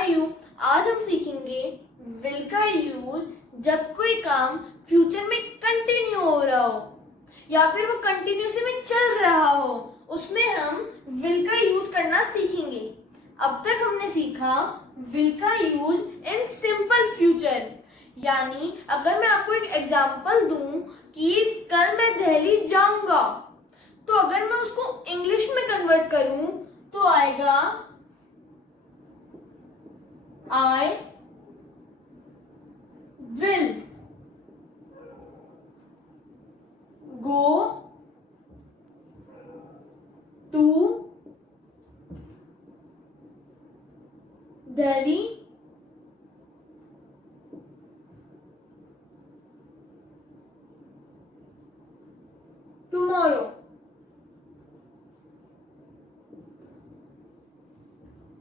आयु आज हम सीखेंगे विल का यूज जब कोई काम फ्यूचर में कंटिन्यू हो रहा हो या फिर वो कंटिन्यूसी में चल रहा हो, उसमें हम विल का यूज करना सीखेंगे। अब तक हमने सीखा विल का यूज इन सिंपल फ्यूचर, यानी अगर मैं आपको एक एग्जांपल दूं कि कल मैं दिल्ली जाऊंगा, तो अगर मैं उसको इंग्लिश में कन्वर्ट करूं तो आएगा I will go to Delhi tomorrow।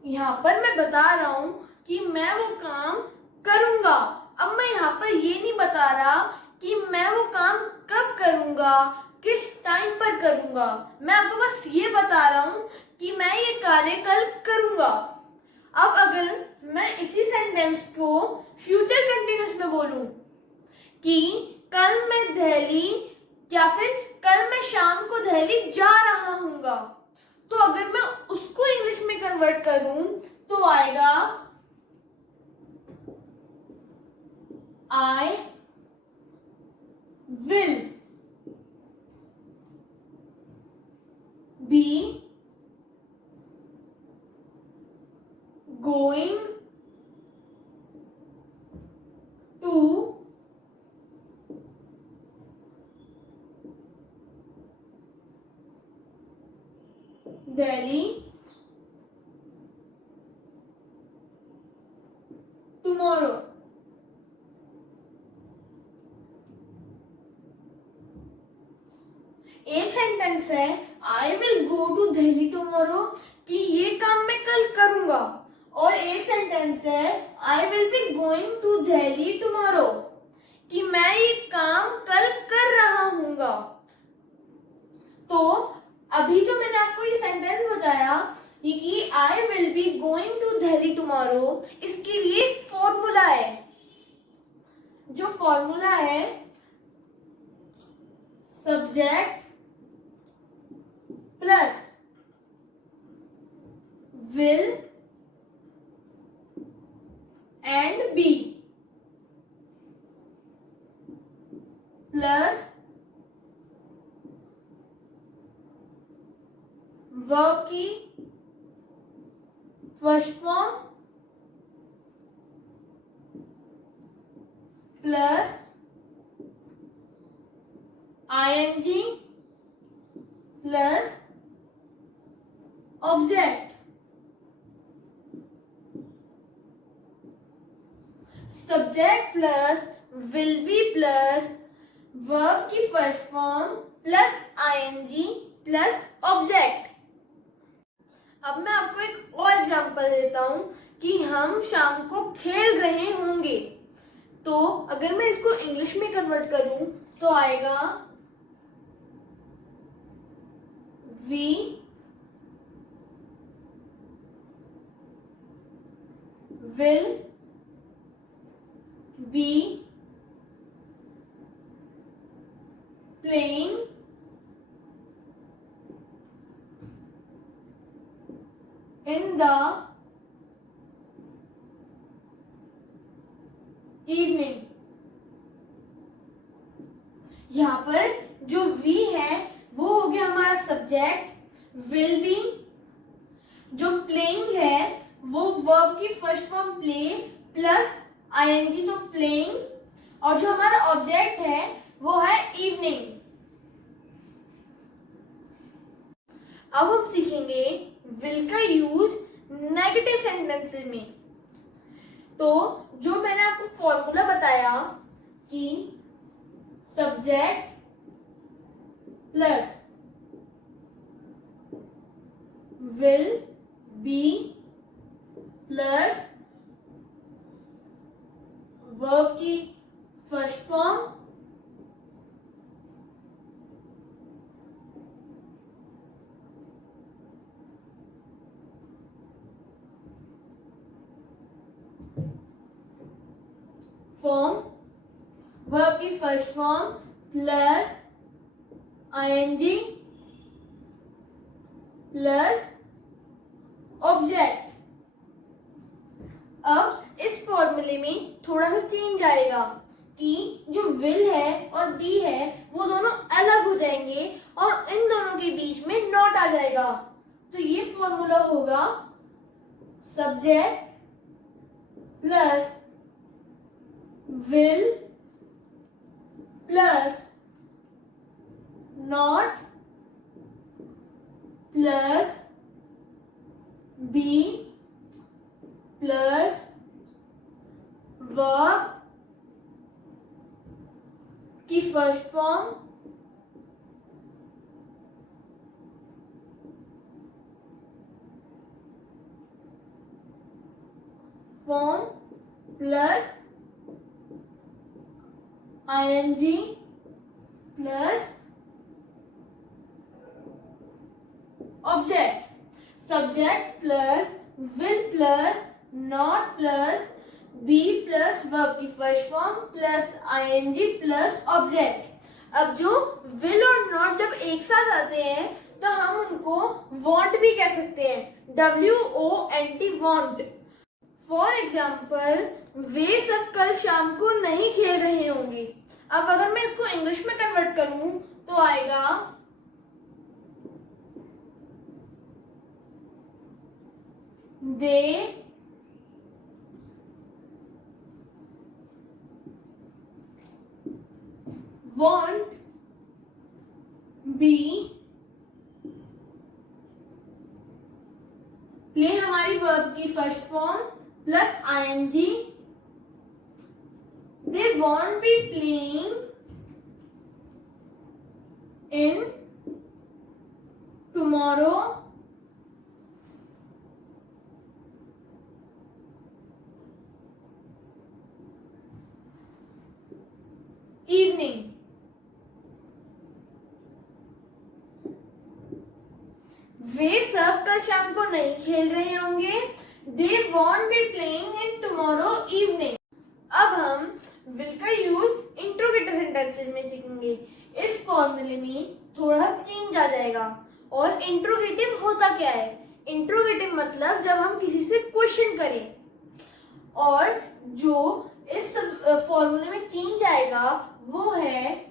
यहाँ पर मैं बता रहा हूं कि मैं वो काम करूंगा। अब मैं यहाँ पर ये नहीं बता रहा कि मैं वो काम कब करूंगा, किस टाइम पर करूंगा। मैं आपको बस ये बता रहा हूं कि मैं ये कार्य कल करूंगा। अब अगर मैं इसी सेंटेंस को फ्यूचर कंटिन्यूअस में बोलूं कि कल मैं दिल्ली या फिर कल मैं शाम को दिल्ली जा रहा हूंगा, तो अगर मैं उसको इंग्लिश में कन्वर्ट करूं तो आएगा I will be going to Delhi tomorrow। एक सेंटेंस है I will go to Delhi tomorrow कि ये काम मैं कल करूंगा, और एक सेंटेंस है I will be going to Delhi tomorrow कि मैं ये काम कल कर रहा हूंगा। तो अभी जो मैंने आपको ये सेंटेंस बताया कि I will be going to Delhi tomorrow, इसके लिए एक फॉर्मूला है। जो फॉर्मूला है subject plus will and be plus verb की first form plus ing plus object. Subject plus will be plus verb की first form plus ing plus object. अब मैं आपको एक और एग्जांपल देता हूं कि हम शाम को खेल रहे होंगे, तो अगर मैं इसको इंग्लिश में कन्वर्ट करूं तो आएगा we will be playing in the evening। यहाँ पर जो वी है वो हो गया हमारा सब्जेक्ट, विल बी जो प्लेइंग है वो वर्ब की first form play plus ing तो प्लेइंग, और जो हमारा ऑब्जेक्ट है वो है इवनिंग। अब हम सीखेंगे विल का यूज नेगेटिव सेंटेंसेस में। तो जो मैंने आपको फॉर्मूला बताया कि subject plus will be plus verb की फर्स्ट फॉर्म फॉर्म, वर्ब की first form plus ING plus object. अब इस फॉर्मूले में थोड़ा सा चेंज आएगा कि जो विल है और बी है वो दोनों अलग हो जाएंगे और इन दोनों के बीच में नॉट आ जाएगा। तो ये फॉर्मूला होगा subject plus will plus not plus be plus verb की first form plus ING plus object, subject plus will plus not plus be plus verb की first form plus ING plus object. अब जो will और not जब एक साथ आते हैं तो हम उनको वांट भी कह सकते हैं, WONT वांट। फॉर एग्जाम्पल, वे सब कल शाम को नहीं खेल रहे होंगे। अब अगर मैं इसको इंग्लिश में कन्वर्ट करूं तो आएगा दे won't be प्ले हमारी वर्ब की first form plus ING, they won't be playing in tomorrow evening। वे सब कल शाम को नहीं खेल रहे होंगे, they won't be playing in tomorrow evening। अब हम विल का यूज इंट्रोगेटिव सेंटेंसेस में सीखेंगे। इस फॉर्मूले में थोड़ा चेंज आ जाएगा। और इंट्रोगेटिव होता क्या है? इंट्रोगेटिव मतलब जब हम किसी से क्वेश्चन करें, और जो इस फॉर्मूले में चेंज आएगा वो है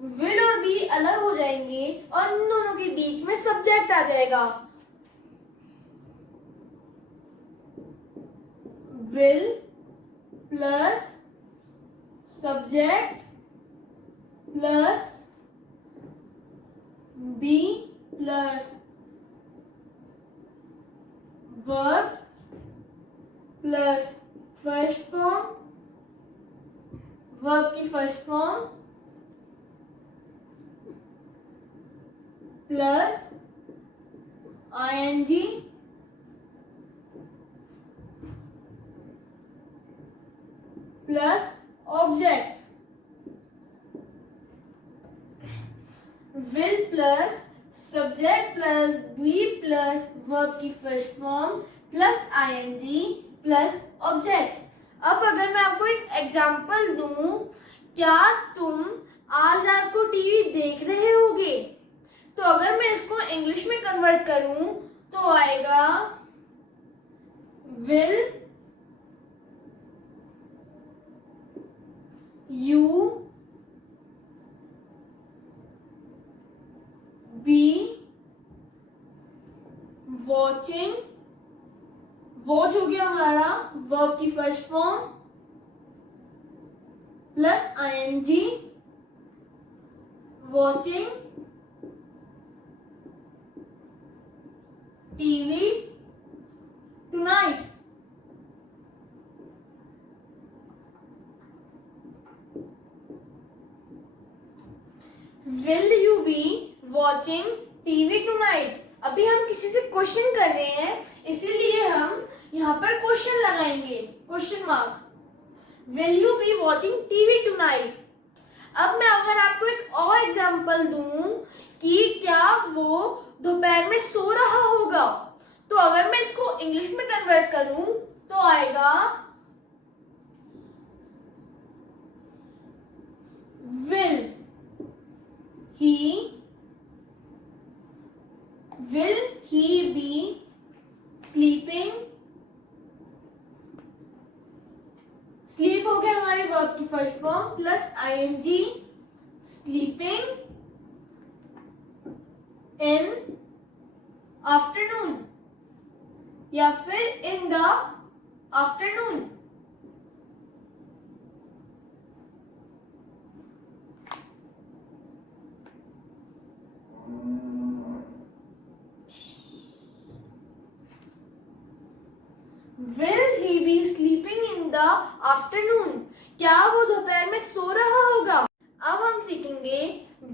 विल और बी अलग हो जाएंगे और इन दोनों के बीच में सब्जेक्ट आ जाएगा। Will plus subject plus be plus verb plus first form, verb की first form plus ING plus object. Will plus subject plus be plus verb की first form plus ING plus object. अब अगर मैं आपको एक example दूं, क्या तुम आज रात को टीवी देख रहे होगे? तो अगर मैं इसको इंग्लिश में कन्वर्ट करूं तो आएगा will you be watching, watch हो गया हमारा वर्ब की first form plus ING, watching TV tonight. Will you be watching TV tonight? अभी हम किसी से क्वेश्चन कर रहे हैं, इसीलिए हम यहाँ पर क्वेश्चन लगाएंगे, question mark. Will you be watching TV tonight? अब मैं अगर आपको एक और एग्जांपल दूं कि क्या वो दोपहर में सो रहा होगा, तो अगर मैं इसको इंग्लिश में कन्वर्ट करूं तो आएगा will he be sleeping? Sleep हो गया हमारे वर्ब की first form plus ING sleeping in afternoon या फिर in the afternoon. Will he be sleeping in the afternoon? क्या वो दोपहर में सो रहा होगा? अब हम सीखेंगे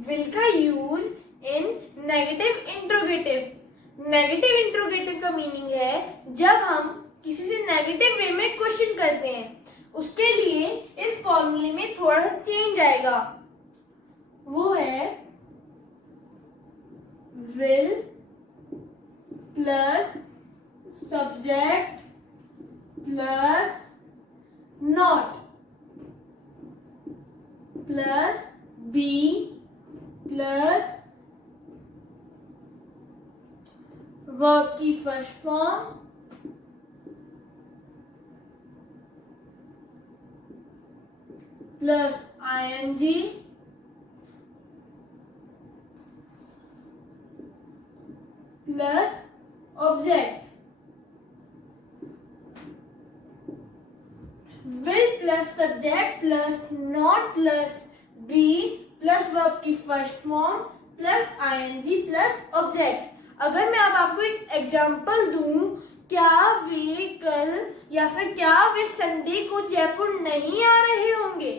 will का use in negative interrogative. Negative interrogative का मीनिंग है जब हम किसी से नेगेटिव वे में क्वेश्चन करते हैं, उसके लिए इस फॉर्मूले में थोड़ा सा चेंज आएगा। वो है will plus subject plus not plus be plus verb की first form plus ING plus object. will plus subject plus not plus be plus verb की first form plus ING plus object. अगर मैं अब आपको एक एग्जांपल दूं, क्या वे कल या फिर क्या वे संडे को जयपुर नहीं आ रहे होंगे,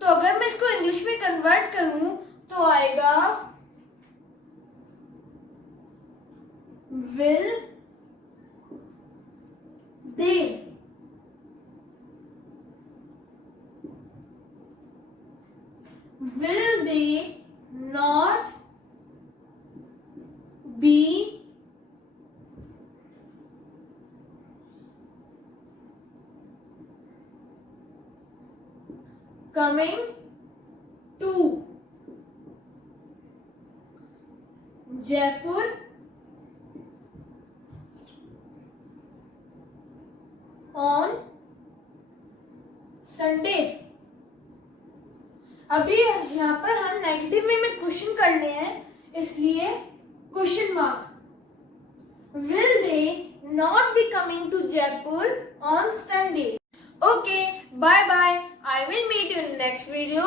तो अगर मैं इसको इंग्लिश में कन्वर्ट करूं तो आएगा will they will they not be coming to Jaipur on Sunday? अभी यहाँ पर हम नेगेटिव वे में क्वेश्चन करने हैं, इसलिए question mark. Will they not be coming to Jaipur on Sunday? Okay, bye bye. I will meet you in the next video.